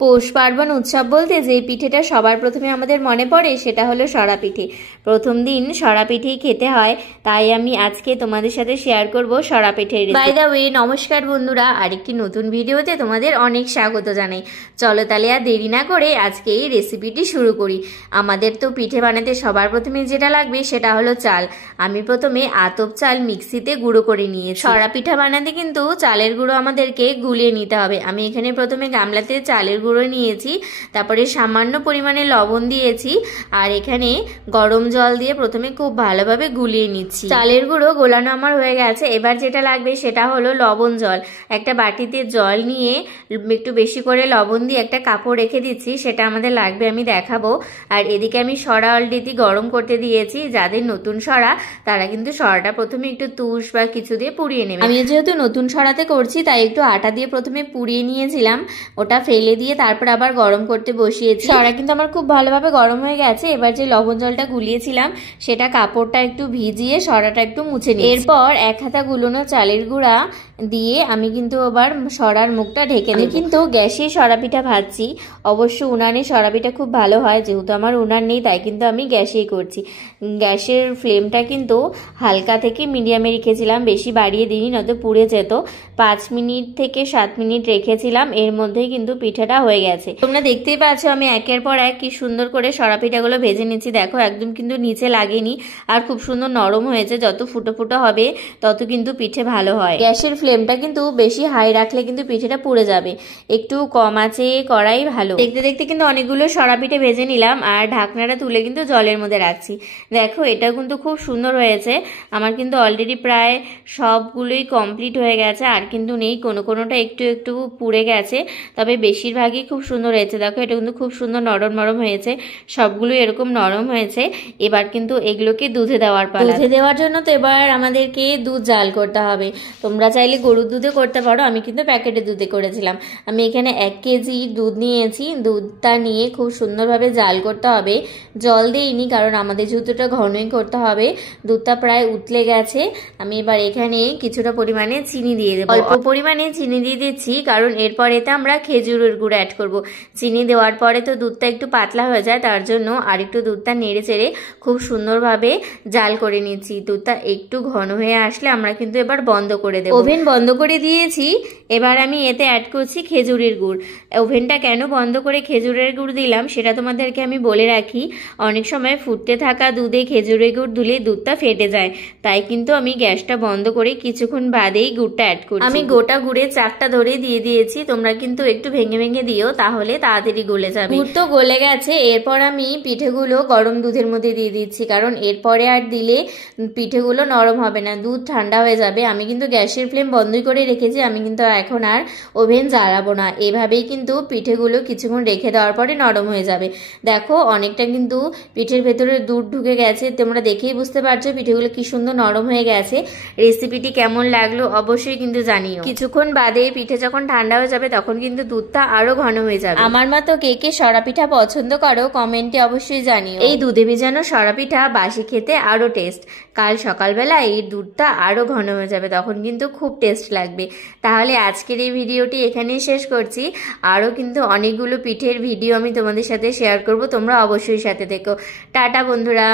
পৌষ পার্বণ উৎসব বলতে যে পিঠেটা সবার প্রথমে আমাদের মনে পড়ে সেটা হলো সরা পিঠে। প্রথম দিন সরা পিঠেই খেতে হয়, তাই আমি আজকে তোমাদের সাথে শেয়ার করব সরা পিঠের রেসিপি। বাই দ্য ওয়ে, নমস্কার বন্ধুরা, আরেকটি নতুন ভিডিওতে তোমাদের অনেক স্বাগত জানাই। চলো তাহলে আর দেরি না করে আজকে এই রেসিপিটি শুরু করি। আমাদের তো পিঠে বানাতে সবার প্রথমে যেটা লাগবে সেটা হলো চাল। আমি প্রথমে আতপ চাল মিক্সিতে গুঁড়ো করে নিয়েছি। সরা পিঠা বানাতে কিন্তু চালের গুঁড়ো আমাদেরকে গুলিয়ে নিতে হবে। আমি এখানে প্রথমে গামলাতে চালের গুঁড়ো নিয়েছি, তারপরে সামান্য পরিমাণে লবণ দিয়েছি, আর এখানে গরম জল দিয়ে প্রথমে খুব ভালোভাবে গুলিয়ে নিচ্ছি। চালের গুঁড়ো গোলানো আমার হয়ে গেছে। এবার যেটা লাগবে সেটা হলো লবণ জল। একটা বাটিতে জল নিয়ে একটু বেশি করে লবণ দিয়ে একটা কাপড় রেখে দিচ্ছি, সেটা আমাদের লাগবে, আমি দেখাবো। আর এদিকে আমি সরা অলরেডি গরম করতে দিয়েছি। যাদের নতুন সরা তারা কিন্তু সরাটা প্রথমে একটু তুষ বা কিছু দিয়ে পুড়িয়ে নেবে। আমি যেহেতু নতুন সরাতে করছি তাই একটু আটা দিয়ে প্রথমে পুড়িয়ে নিয়েছিলাম, ওটা ফেলে দিয়ে তারপর আবার গরম করতে বসিয়েছি। সরা কিন্তু আমার খুব ভালোভাবে গরম হয়ে গেছে। এবার যে লবণ জলটা গুলিয়েছিলাম সেটা কাপড়টা একটু ভিজিয়ে সরাটা একটু মুছে নিই। এরপর এক হাতা গুলোনো চালের গুঁড়া দিয়ে আমি কিন্তু আবার সরার মুখটা ঢেকে দিই। কিন্তু গ্যাসে সরা পিঠা ভাজছি, অবশ্য উনানে সরা পিঠা খুব ভালো হয়। যেহেতু আমার উনান নেই তাই কিন্তু আমি গ্যাসেই করছি। গ্যাসের ফ্লেমটা কিন্তু হালকা থেকে মিডিয়ামে রেখেছিলাম, বেশি বাড়িয়ে দিইনি, নয়তো পুড়ে যেত। 5 মিনিট থেকে 7 মিনিট রেখেছিলাম, এর মধ্যেই কিন্তু পিঠাটা হয়ে গেছে। তোমরা দেখতেই পাচ্ছ আমি একের পর এক কি সুন্দর করে সরা পিঠাগুলো ভেজে নিচ্ছি। দেখো একদম কিন্তু নিচে লাগেনি, আর খুব সুন্দর নরম হয়েছে। যত ফুটো ফুটো হবে তত কিন্তু পিঠে ভালো হয়। গ্যাসের ফ্লেমটা কিন্তু বেশি হাই রাখলে কিন্তু পিঠেটা পুড়ে যাবে, একটু কম আঁচে করাই ভালো। দেখতে দেখতে কিন্তু অনেকগুলো সরা পিঠে ভেজে নিলাম, আর ঢাকনাটা তুলে কিন্তু জলের মধ্যে রাখছি। দেখো এটা কিন্তু খুব সুন্দর হয়েছে। আমার কিন্তু অলরেডি প্রায় সবগুলোই কমপ্লিট হয়ে গেছে, আর কিন্তু নেই, কোনোটা একটু একটু পুড়ে গেছে, তবে বেশিরভাগই খুব সুন্দর হয়েছে। দেখো এটা কিন্তু খুব সুন্দর নরম নরম হয়েছে, সবগুলো এরকম নরম হয়েছে। এবার কিন্তু এগুলোকে দুধে দেওয়ার পালা। দুধে দেওয়ার জন্য তো এবার আমাদেরকে দুধ জাল করতে হবে। তোমরা চাইলে গরুর দুধে করতে পারো, আমি কিন্তু প্যাকেটের দুধে করেছিলাম। আমি এখানে 1 কেজি দুধ নিয়েছি। দুধটা নিয়ে খুব সুন্দরভাবে জাল করতে হবে। জল দিইনি কারণ আমাদের যেহেতুটা ঘনই করতে হবে। দুধটা প্রায় উতলে গেছে। আমি এবার এখানে কিছুটা পরিমাণে চিনি দিয়ে দেবো। অল্প পরিমাণে চিনি দিয়ে দিচ্ছি কারণ এরপর এতে আমরা খেজুরের গুড় অ্যাড করব। চিনি দেওয়ার পরে তো দুধটা একটু পাতলা হয়ে যায়, তার জন্য আর একটু দুধটা নেড়ে চেড়ে খুব সুন্দরভাবে জাল করে নিচ্ছি। দুধটা একটু ঘন হয়ে আসলে আমরা কিন্তু এবার বন্ধ করে দেবো। ওভেন বন্ধ করে দিয়েছি। এবার আমি এতে অ্যাড করছি খেজুরের গুড়। ওভেনটা কেন বন্ধ করে খেজুরের গুড় দিলাম সেটা তোমাদেরকে আমি বলে রাখি। অনেক সময় ফুটতে থাকা দুধে খেজুরের গুড় দিলে দুধটা ফেটে যায়, তাই কিন্তু আমি গ্যাসটা বন্ধ করে কিছুক্ষণ বাদেই গুড়টা অ্যাড করছি। আমি গোটা গুড়ের চাকটা ধরে দিয়ে দিয়েছি, তোমরা কিন্তু একটু ভেঙে ভেঙে দিও, তাহলে তাড়াতাড়ি গলে যাবে। গুড় তো গলে গেছে। এরপর আমি পিঠেগুলো গরম দুধের মধ্যে দিয়ে দিচ্ছি, কারণ এরপরে আর দিলে পিঠেগুলো নরম হবে না, দুধ ঠান্ডা হয়ে যাবে। আমি কিন্তু গ্যাসের ফ্লেম বন্ধই করে রেখেছি, আমি কিন্তু এখন আর ওভেন জ্বালাবো না। এভাবেই কিন্তু পিঠেগুলো কিছুক্ষণ রেখে দেওয়ার পরে নরম হয়ে যাবে। দেখো অনেকটা কিন্তু পিঠের ভেতরে দুধ ঢুকে গেছে, তোমরা দেখেই বুঝতে পারছো পিঠেগুলো কি সুন্দর নরম হয়ে গেছে। রেসিপিটি কেমন লাগলো অবশ্যই কিন্তু জানিও। কিছুক্ষণ বাদে পিঠে যখন ঠান্ডা হয়ে যাবে তখন কিন্তু দুধটা আরো ঘন হয়ে যাবে। আমার মতো কে কে সরা পিঠা পছন্দ করো কমেন্টে অবশ্যই জানিও। এই দুধে ভেজানো সরা পিঠা বাসি খেতে আরো টেস্ট। কাল সকালবেলা এই দুধটা আরো ঘন হয়ে যাবে, তখন কিন্তু খুব টেস্ট লাগবে। তাহলে আজকের এই ভিডিওটি এখানেই শেষ করছি। আরো কিন্তু অনেকগুলো পিঠের ভিডিও আমি তোমাদের সাথে শেয়ার করব, তোমরা অবশ্যই সাথে থেকো। টাটা বন্ধুরা।